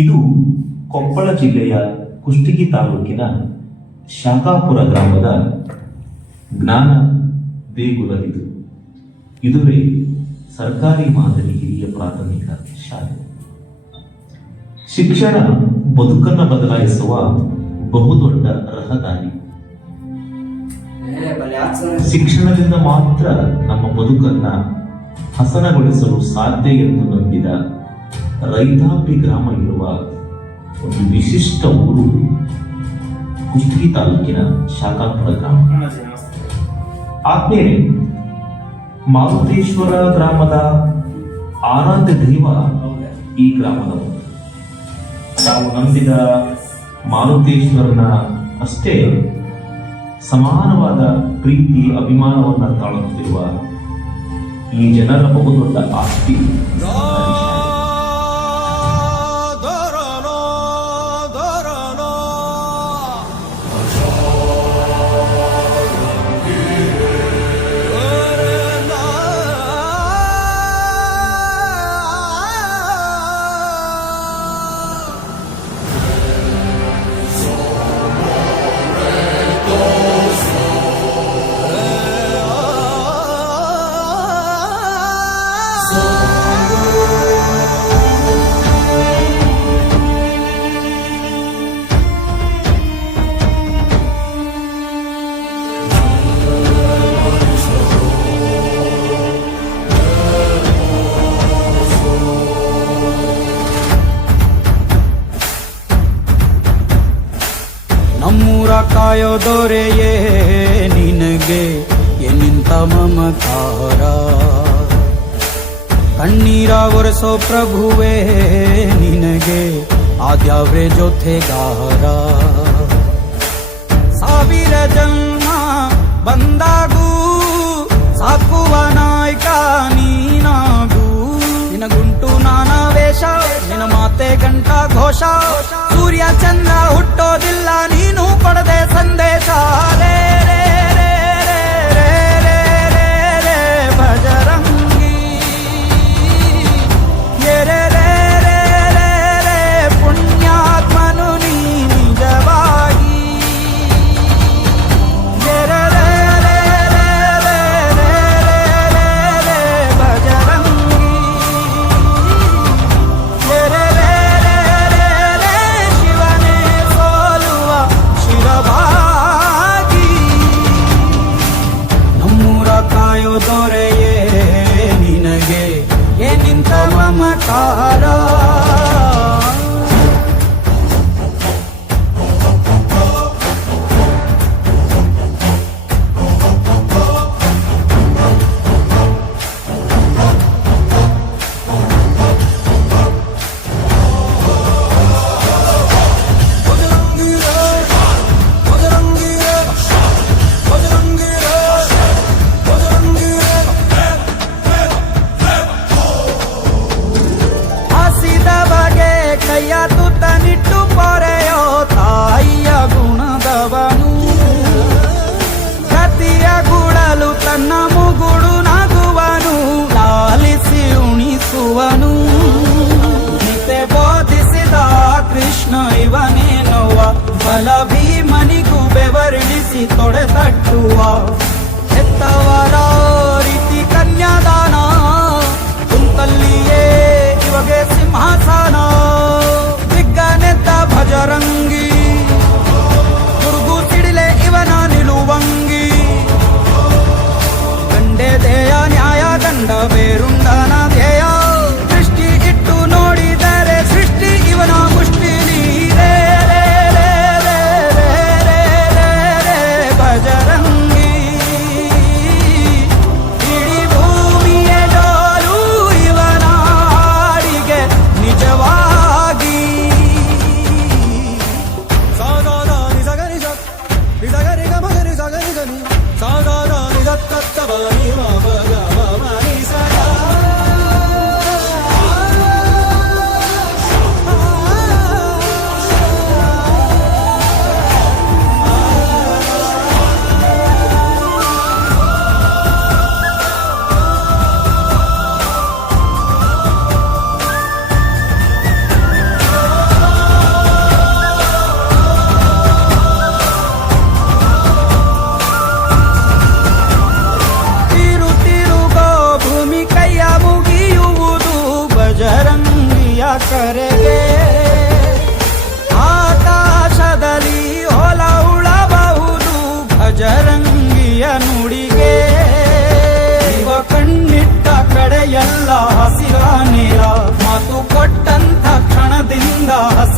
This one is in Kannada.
ಇದು ಕೊಪ್ಪಳ ಜಿಲ್ಲೆಯ ಕುಷ್ಟಗಿ ತಾಲೂಕಿನ ಶಾಖಾಪುರ ಗ್ರಾಮದ ಜ್ಞಾನ ದೇಗುಲವಿದು. ಇದುವೇ ಸರ್ಕಾರಿ ಮಾದರಿ ಹಿರಿಯ ಪ್ರಾಥಮಿಕ ಶಾಲೆ. ಶಿಕ್ಷಣ ಬದುಕನ್ನು ಬದಲಾಯಿಸುವ ಬಹುದೊಡ್ಡ ರಹದಾರಿ. ಶಿಕ್ಷಣದಿಂದ ಮಾತ್ರ ನಮ್ಮ ಬದುಕನ್ನ ಹಸನಗೊಳಿಸಲು ಸಾಧ್ಯ ಎಂದು ನಂಬಿದ ರೈತಾಪಿ ಗ್ರಾಮ ಇರುವ ಒಂದು ವಿಶಿಷ್ಟ ಊರು ಕುಷ್ಟಗಿ ತಾಲೂಕಿನ ಶಾಖಾಪುರ ಗ್ರಾಮ. ಆದ್ಮೇಲೆ ಮಾರುತೇಶ್ವರ ಗ್ರಾಮದ ಆರಾಧ್ಯ ದೈವ ಈ ಗ್ರಾಮದವರು. ನಾವು ನಂಬಿದ ಮಾರುತೇಶ್ವರನ ಅಷ್ಟೇ ಸಮಾನವಾದ ಪ್ರೀತಿ ಅಭಿಮಾನವನ್ನ ತಾಳುತ್ತಿರುವ ಈ ಜನರ ಬಹುದೊಡ್ಡ ಆಸ್ತಿ ನಮ್ಮೂರ ಕಾಯೋ ದೊರೆಯೇ ನಿನಗೆ ಎನ್ನಿಂತ ಮಮಕಾರ, ಕಣ್ಣೀರ ಒರೆಸೋ ಪ್ರಭುವೇ ನಿನಗೆ ಆದ್ಯಾವ್ರೆ ಜೊತೆಗಾರ. ಸಾವಿರ ಜನ್ಮ ಬಂದಾಗೂ ಸಾಕುವ ನಾಯಕ ನೀನಾಗೂ, ನಿನಗುಂಟು ನಾನಾ ವೇಷ ನಿನ ಮಾತೆ ಗಂಟ ಘೋಷ, ಸೂರ್ಯ ಚಂದ್ರ ಹುಟ್ಟೋದಿಲ್ಲ ನೀನು ಕೊಡದೆ ಸಂದೇಶ. ರೇ ರೇ ರೇ ರೇ ರೇ ರೇ ರೇ ಭಜರಂಗಿ ರೇ ರೇ ರೇ ರೇ ರೇ ರೇ ಪುಣ್ಯಾತ್ಮನು ನೀ ನಿಜವಾಗಿ. ರೇ ರೇ ರೇ ರೇ ರೇ ರೇ ರೇ ರೇ ರೇ ಭಜರಂಗಿ ರೇ ರೇ ರೇ ರೇ ರೇ ರೇ ಶಿವನೇ ಸೋಲುವ ಶಿರಭಾಗಿ. ನಮ್ಮೂರ ಕಾಯೋ ದೊರೆಯೇ ನಿನಗೆ ಏನಿಂತ ಮಮಕಾರ. ಕೈಯ ತುತ್ತನಿಟ್ಟು ಪೊರೆಯೋ ತಾಯಿಯ ಗುಣದವನು, ಕತಿಯ ಗುಳಲು ತನ್ನ ಮುಗುಡು ನಗುವನು, ಲಾಲಿಸಿ ಉಣಿಸುವನು. ಗೀತೆ ಬೋಧಿಸಿದ ಕೃಷ್ಣ ಇವನೇನೋವ, ಬಲ ಭೀಮನಿಗೂ ಬೆವರಿಳಿಸಿ ತೊಡೆ ತಟ್ಟುವ. ಹೆತ್ತವರ ರೀತಿ ಕನ್ಯಾದಾನ, ಕುಂತಲ್ಲಿಯೇ ಇವಾಗೆ ಸಿಂಹಾಸನ. ದಿಗ್ಗನೆದ್ದ ಭಜರಂಗಿ, ಗುರುಗು ಸಿಡಿಲೆ ಇವನ ನಿಲುವಂಗಿ. ಗಂಡೆ ಧ್ಯೇಯ ನ್ಯಾಯ ಗಂಡ ಬೇರುಂಡನ ಧ್ಯೇಯ, ದೃಷ್ಟಿ ಇಟ್ಟು ನೋಡಿದರೆ ಸೃಷ್ಟಿ ಇವನ ಮುಷ್ಟಿ. ನೀರೇ ರೇ ರೇ ರೇ ರೇ ರೇ ರೇ ಭಜರಂಗಿ ಇಡೀ ಭೂಮಿಯ ಡೋಲು ಇವನ ಹಾಡಿಗೆ ನಿಜವಾ. ಗಂಗಾ ಹಸ